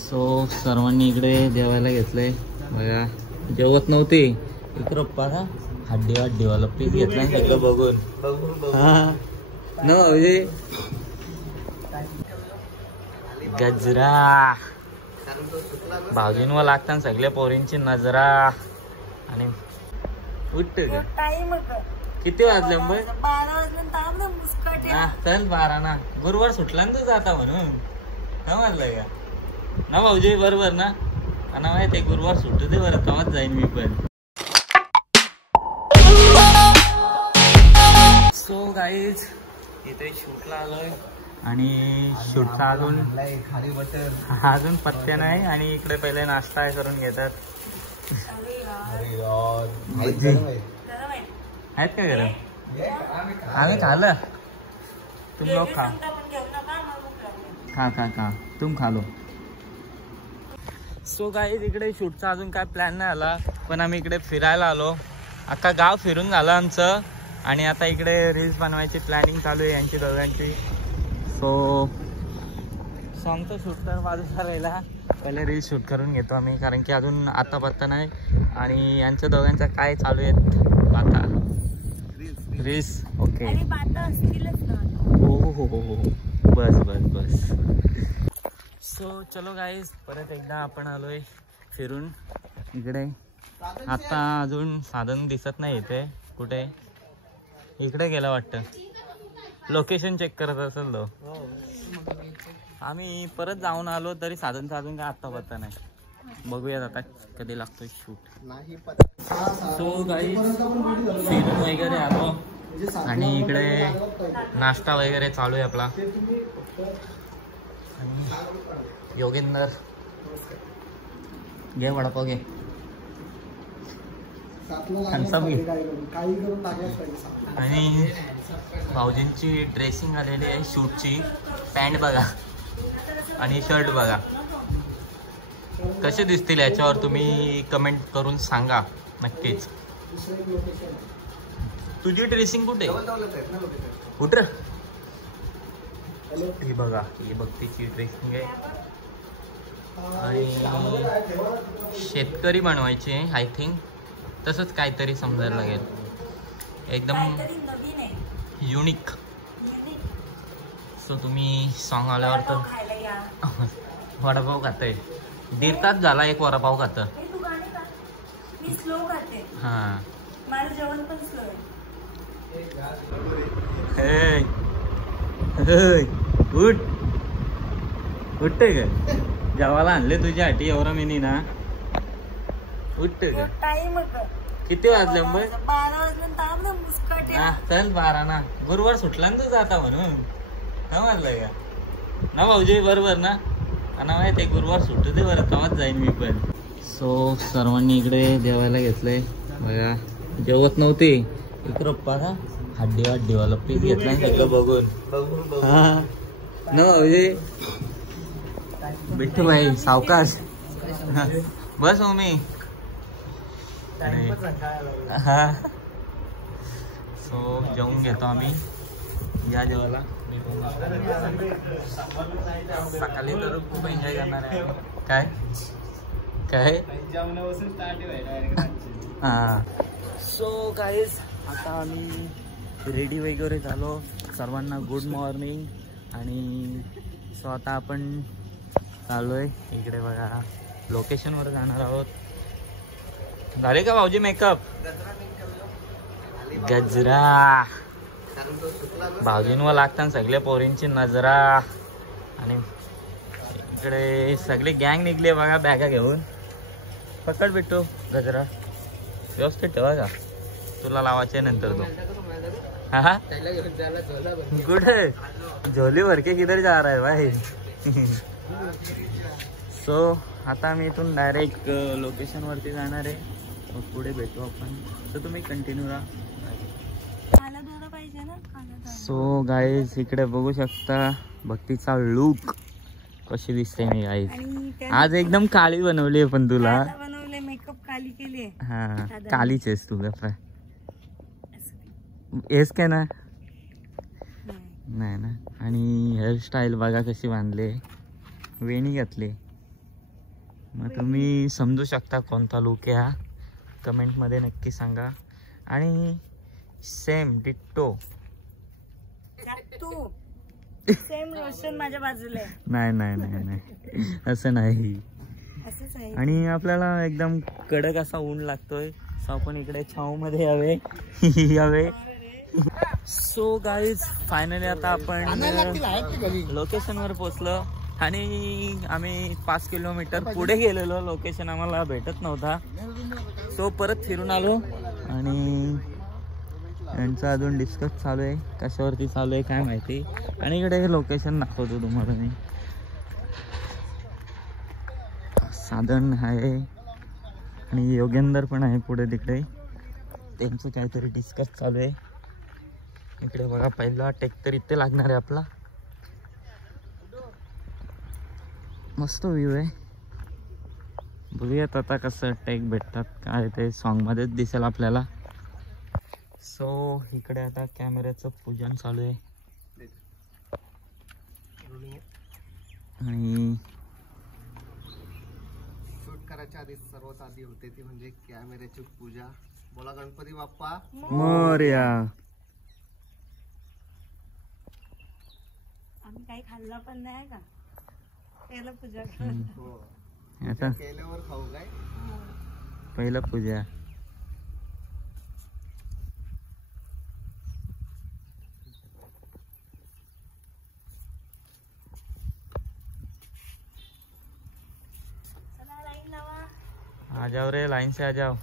So सर्वांनी इकडे जेवायला घेतलंय बघा. जेवत नव्हते इकडं पहा हड्डीवाला पीस घेतला सगळं बघून. हा न म्हणजे गजरा भाऊजींवर लागतात सगळ्या पोरींची नजरा. आणि उठते का किती वाजले मग? 12 वाजले. चल 12 ना. गुरुवार सुटला ना तुझा आता म्हणून काय म्हणलंय का ना भाऊजी? बरोबर ना. आणि माहिती गुरुवार सुटू दे बरं तेव्हाच जाईन मी पण. सो गाईज इथे शूटला आलोय आणि शूटचा अजून पत्त्या नाही. आणि इकडे पहिले नाश्ता करून घेतात. आहेत का गरम? आम्ही खाल्लं. तुम लोग खा तुम खा लो. सो गाईज इकडे शूटचा अजून काय प्लॅन नाही आला पण आम्ही इकडे फिरायला आलो. अख्खा गाव फिरून झालं आमचं आणि आता इकडे रील्स बनवायची प्लॅनिंग चालू आहे यांची दोघांची. सो सॉंगचं शूट तर बाजूला राहिला. पहिले रील्स शूट करून घेतो आम्ही कारण की अजून आता पत्ता नाही. आणि यांच्या दोघांचं काय चालू आहेत आता रील्स. ओके हो बस. सो चलो गाईज परत एकदा आपण आलोय फिरून इकडे. आता अजून साधन दिसत नाही इथे कुठे. इकडे गेला वाटतं. लोकेशन चेक करत असेल तो. आम्ही परत जाऊन आलो तरी साधन काय आत्ता पत्ता नाही. बघूयात आता कधी लागतोय शूट. सो गाईज फिरून वगैरे आलो आणि इकडे नाश्ता वगैरे चालू आहे आपला. योगेंद्र घे वडापाव घे. आणि भाऊजींची ड्रेसिंग आलेली आहे शूटची. पॅन्ट बघा आणि शर्ट बघा कसे दिसतील याच्यावर तुम्ही कमेंट करून सांगा नक्कीच. तुझी ड्रेसिंग कुठे कुठं? ही बघा ही तिची ड्रेसिंग आहे. आणि शेतकरी बनवायची आहे आय थिंक. तसंच काहीतरी समजायला लागेल. एकदम युनिक. सो तुम्ही सॉन्ग आल्यावर तर वडापाव खाताय. 1.5 तास झाला एक वडापाव खातं. हां उठते का? जेवायला आणले तुझ्या हाटी एवढा मिनी ना. उठते का? किती वाजले मग? 12 वाजले. चल 12 ना. गुरुवार सुटला ना तुझा आता म्हणून काय म्हणलंय का ना भाऊजी? बरोबर ना. आणि माहिती गुरुवार सुटू दे बरं तेव्हाच जाईन मी पण. सो सर्वांनी इकडे जेवायला घेतलंय बघा. जेवत नव्हते इकडं पहा हड्डीवाला पीस घेतला सगळं बघून. हा न म्हणजे बिट्टू भाई सावकाश बस हो मी. हा सो जेवून घेतो आम्ही. या जेवायला. सकाळी तर खूप एन्जॉय करणार आहे. काय हा. सो गाईज आता आम्ही रेडी वगैरे झालो. सर्वांना गुड मॉर्निंग. आणि सो आता आपण चाललोय इकडे बघा लोकेशनवर जाणार आहोत. झाले का भाऊजी मेकअप? गजरा भाऊजींवर लागतात सगळ्या पोरींची नजरा. आणि इकडे सगळे गँग निघले बघा बॅगा घेऊन. पकड बिट्टू गजरा व्यवस्थित ठेवा का तुला लावायचे नंतर तो. हा कुठे झोली भर के किधर जा रहा है भाई? सो आता मी इथून डायरेक्ट लोकेशन वरती जाणार आहे. मग पुढे भेटू आपण. तर तुम्ही कंटिन्यू राहा. सो गाईज इकडे बघू शकता भक्तीचा लुक कशी दिसते मी गाईज. आज एकदम काळी बनवली पण तुला. मेकअप काली केली. हा कालीच आहेस तू. येस काय ना नाही ना. आणि हेअरस्टाईल बघा कशी बांधले. वेणी घातली. मग तुम्ही समजू शकता कोणता लुक आहे हा, कमेंटमध्ये नक्की सांगा. आणि सेम डिट्टो तू सेम रोशन माझ्या बाजूला आहे. नाही नाही नाही नाही असं नाही. असंच आहे. आणि आपल्याला एकदम कडक असा ऊन लागतोय, सो आपण इकडे छाव मध्ये यावे यावे. सो गाईज फायनली आता आपण लोकेशनवर पोचलो आणि आम्ही 5 किलोमीटर पुढे गेलेलो, लोकेशन आम्हाला भेटत नव्हता. सो परत फिरून आलो आणि यांचं अजून डिस्कस चालू आहे, कशावरती चालू आहे काय माहिती. आणि इकडे हे लोकेशन दाखवतो तुम्हाला मी. साधन आहे आणि योगेंदर पण आहे पुढे तिकडे, त्यांचं काहीतरी डिस्कस चालू आहे. इकडे बघा पहिला टेक तर इथे लागणार आहे आपला. मस्त व्ह्यू आहे. बघूयात आता कसं टेक भेटतात काय ते सॉन्गमध्येच दिसेल आपल्याला. सो इकडे आता कॅमेऱ्याचं पूजन चालू आहे आणि शूट करायच्या आधी सर्वात आधी होते ती म्हणजे कॅमेऱ्याची पूजा. बोला गणपती बाप्पा मोरया. आम्ही काही खाल्ला पण नाही का, त्याला पूजा हो आता केल्यावर खाऊ काय. पहिला पूजा. आ जाओ रे, लाइन से आ जाओ.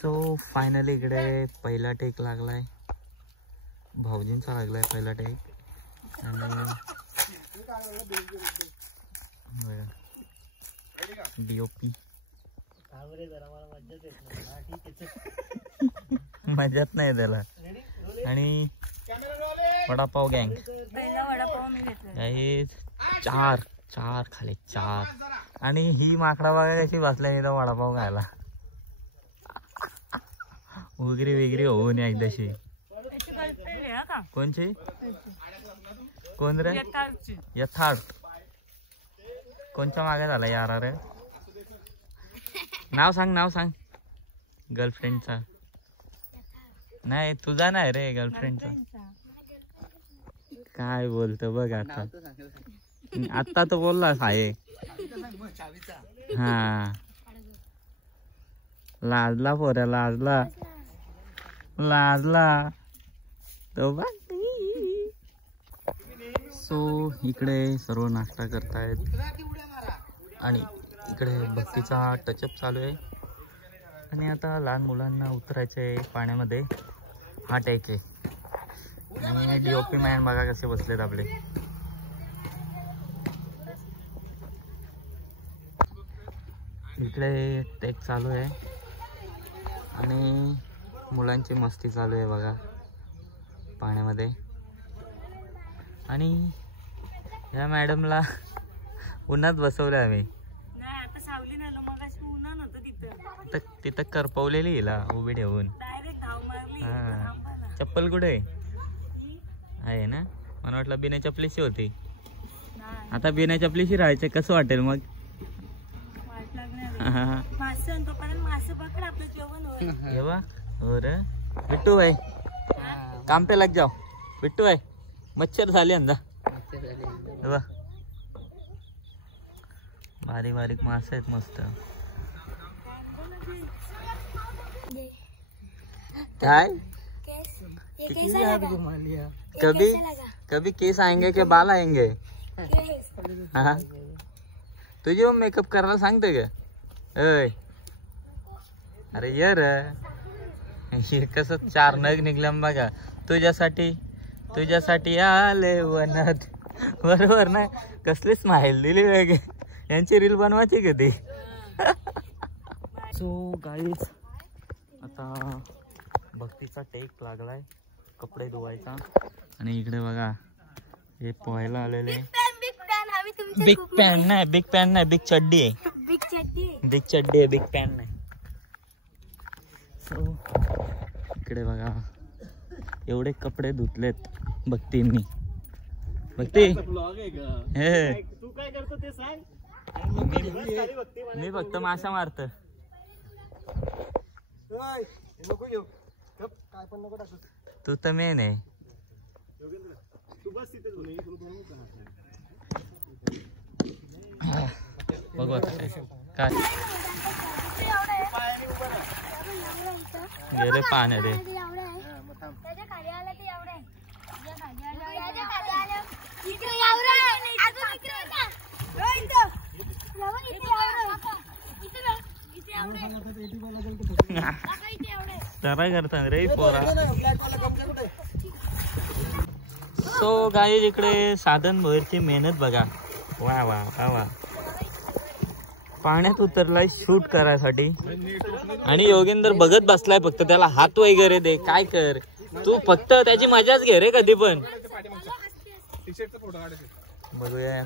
सो फायनली इकडे पहिला टेक लागलाय, भाऊजींचा लागलाय पहिला टेक. आणि डीओपी मजाच नाही त्याला. आणि वडापाव गँग पहिला वडापाव मी घेतला. हे चार खाले 4. आणि ही माकडा बघा कशी बसल्या इथं वडापाव खायला. उगरी वेगरी होऊन एकदाशी. कोणची कोण रे? यथार्थ. कोणच्या मागे झाला यार? अरे नाव सांग गर्लफ्रेंडचा. नाही तुझा नाही रे, गर्लफ्रेंडचा. काय बोलतो बघ आता. आता तो बोललास आहे. हा लाजला पोऱ्या, लाजला तो बघ. सो इकडे सर्व नाश्ता करतायत आणि इकडे भक्तीचा टचअप चालू आहे. आणि आता लहान मुलांना उतरायचे पाण्यामध्ये. हा टेक आहे आणि डीओपी मॅन बघा कसे बसलेत आपले. इकडे टेक चालू आहे आणि मुलांची मस्ती चालू आहे बघा पाण्यामध्ये. आणि या मॅडमला उन्हात बसवलं आम्ही. नाही आता सावली नाही, मग उन्हा नव्हतं तिथं करपवलेली हिला उभी ठेवून. डायरेक्ट धाव मारली. हा चप्पल कुठे आहे ना? मला वाटलं बिना चपलीची होती. आता बिना चपलीची राहायचं कसं वाटेल मग? हो रे बिट्टू भाई, काम पे लग जाओ. बिट्टू भाई मच्छर झाले अंदा. बारीक बारीक मासे आहेत मस्त. काय कभी कभी केस आएंगे के बाल आएंगे? हाँ तुझे वो मेकअप करायला सांगते का? अय अरे यार हे कसं 4 नग निघल्या बघा. तुझ्यासाठी आले वनात. बरोबर ना? कसली स्माइल दिली वेगळे. यांची रील बनवायची कधी. सो गाईज आता भक्तीचा टेक लागलाय कपडे धुवायचा. आणि इकडे बघा हे पोहायला आलेले. बिग पॅन नाही, बिग चड्डी आहे. बिग चड्डी आहे, बिग पॅन नाही. सो इकडे बघा एवढे कपडे धुतलेत भक्तींनी. भक्ती हे तू काय करतो ते सांग. मी फक्त मासा मारत. नको येऊ काय पण नको टाकू. तू तर मेन आहे. बघू काय गेले पाण्यात रे. काय करता रे पोरा. सो गाईज इकडे साधन भरची मेहनत बघा. वा वा वा वा. पाण्यात उतरलाय शूट करायसाठी आणि योगेंद्र बघत बसलाय फक्त. त्याला हात वगैरे दे काय कर तू, फक्त त्याची मजाच घे रे कधी पण. बघूया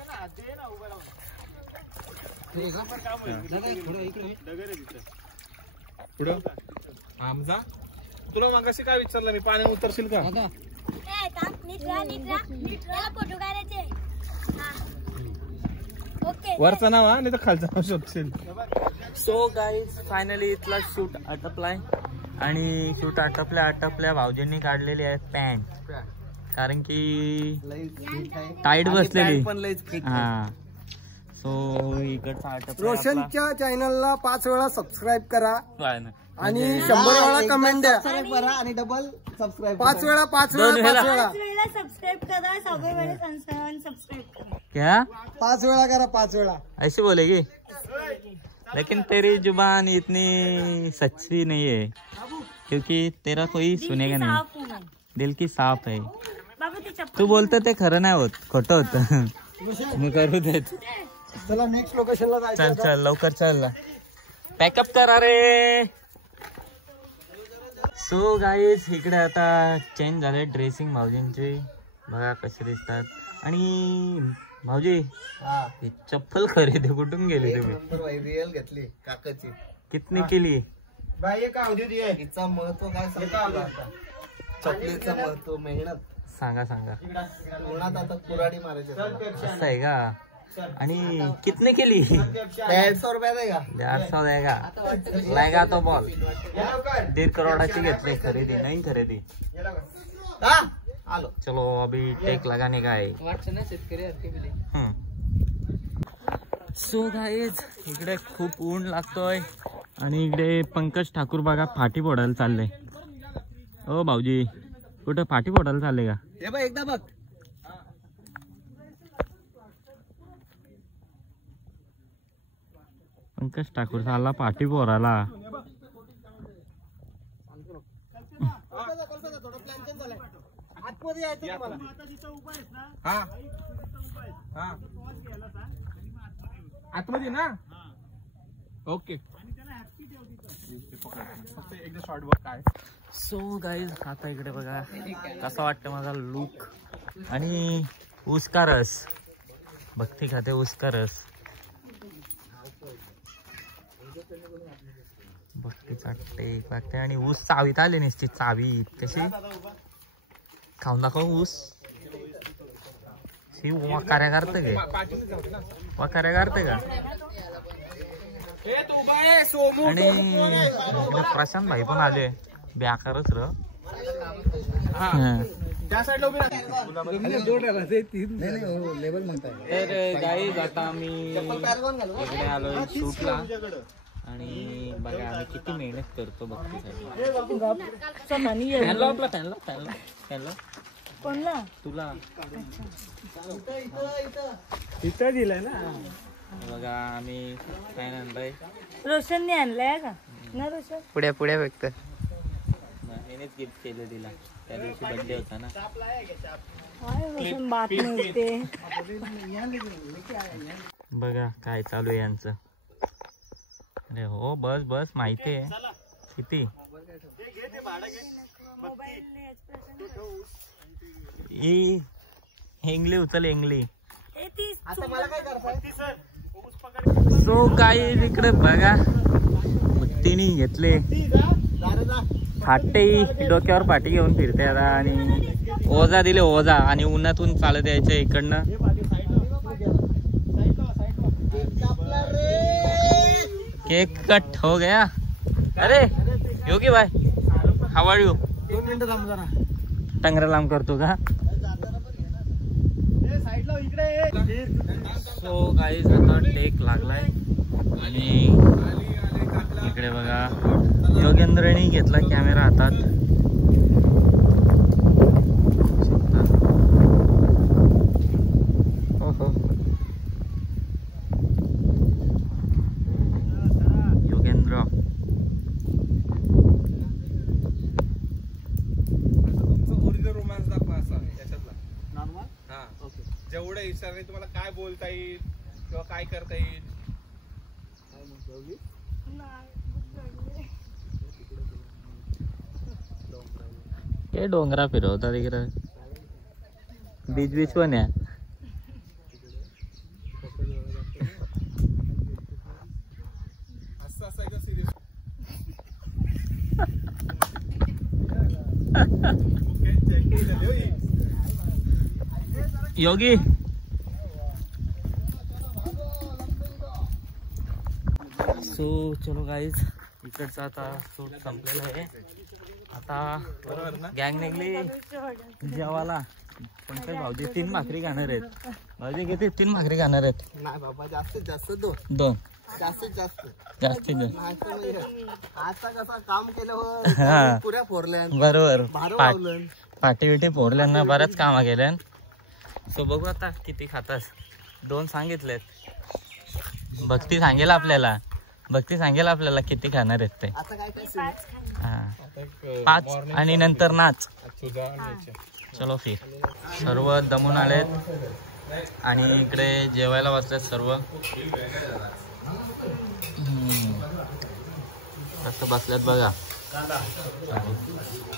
आमचा तुला मगाशी काय विचारलं मी, पाण्यात उतरशील का? वरचं नाव नाही तर खालचं नाव शोधशील. सो गाईज फायनली इथला शूट आटपलाय आणि शूट आटपल्या भाऊजींनी काढलेली आहे पॅन्ट, कारण की टाईट बसलेली. हा सो इकडचा आटपला. रोशनच्या चॅनलला 5 वेळा सबस्क्राईब करा आणि आणि 100 वेळा कमेंट द्या आणि डबल सबस्क्राईब 5 वेळा सबस्क्राईब करा, 6 वेळा सबस्क्राईब करा. क्या 5 वेळा करा, 5 वेळा ऐसे बोलेगी, लेकिन तेरी जुबान इतनी सच्ची नहीं है क्योंकि तेरा कोई सुनेगा नहीं. दिल की साफ है. तू बोलत ते खरं नाही होत, खोटं होतं. मी करू देत. चला नेक्स्ट लोकेशनला जायचं. चल चल लवकर चल, पॅकअप करा रे. सो गाईज इकडे आता चेंज झाले ड्रेसिंग भाऊजींची. बघा कसे दिसतात. आणि भाऊजी ही चप्पल खरेदी कुठून गेली तुम्ही? रिअल घेतली काकाची. कितनी केली? हिचा महत्व काय सांगा, चपलीचं महत्व, मेहनत सांगा सांगा. उन्हात आता कुऱ्हाडी मारायची. असं आहे का? आणि कितने केली? 150 रुपये देगा. 150 देगा लायगा तो बॉल. 1.5 करोडाची घेतली खरेदी. नाही खरेदी. आलो. चलो अभी टेक लगाने का है. सो गाईज इकडे खूप ऊन लागतोय आणि इकडे पंकज ठाकूर बघा फाटी फोडायला चालले. ओ भाऊजी कुठं फाटी फोडायला चालले का? हे बघ एकदा बघ. पंकज ठाकूर चालला पाठी पोराला. आतमध्ये ना ओके. एकदा शॉर्ट बघ काय. सो गाईज आता इकडे बघा कसा वाटतं माझा लुक. आणि ऊसका रस भक्ती खाते. ऊसका रस भक्ती चाटते आणि ऊस चावीत आले नसते. चावीत कशी खाऊन दाखव ऊस. वाकाऱ्या करते गे, वाकाऱ्या करते का? आणि प्रशांत भाई पण आले बेकारच र. तर गाईज आता आम्ही इकडे आलोय शूटला आणि बघा आम्ही किती मेहनत करतो भक्तीसाठी. कोणला तुला इथं दिलंय ना. बघा आम्ही काय आणलंय. रोशनने आणलाय का ना? रोशन पुढ्या फक्त ह्यानेच गिफ्ट केलं तिला. त्या दिवशी बर्थडे होता ना. रोशन बात नव्हते. बघा काय चालू आहे यांचं. अरे हो बस बस माहिती आहे किती. हेंगली उचल हेंगली. सो काही इकडे बघा भक्तीने घेतले फाटे डोक्यावर पाठी घेऊन फिरते आता आणि ओझा दिले ओझा आणि उन्हातून चालत यायचं इकडनं. केक कट हो गया. अरे योगी भाई हाउ आर यू. टंगरा लांब करतो का. सो गाईज आता टेक लागलाय आणि इकडे बघा योगेंद्रनी घेतला कॅमेरा हातात. हो योगेंद्र ओरिजिनल रोमॅन्स दाखवा असा याच्यातला नॉर्मल. हा जेवढ्या इशाराने तुम्हाला काय बोलता येईल किंवा काय करता येईल. हे डोंगरा फिरवतात इकडं. बीच बीच पण आहे. असं असं एकदम सिरियस. योगी सो चलो गाईज इकडचा आता शूट संपलेला आहे. आता गँग निघली जेवायला. पंकज भाऊजी 3 भाकरी खाणार आहेत. भाऊजी किती 3 भाकरी खाणार आहेत. नाही बाबा जास्तीत जास्त दोन जास्तीत जास्त जास्तीत जास्त. नाही तर नाही. आता कसं काम केलं हा. पुऱ्या फोरल्या बरोबर. भार लावलं. पाटी बिटी फोडल्यांना बऱ्याच कामा केल्या. सो बघू आता किती खातास. 2 सांगितलेत. भक्ती सांगेल आपल्याला किती खाणार आहेत ते. आता काय काय हा 5 आणि नंतर नाच. तुझा आणि याच्या. चलो फिर. सर्व दमून आलेत आणि इकडे जेवायला बसलेत सर्व. कसं बसल्यात बघा.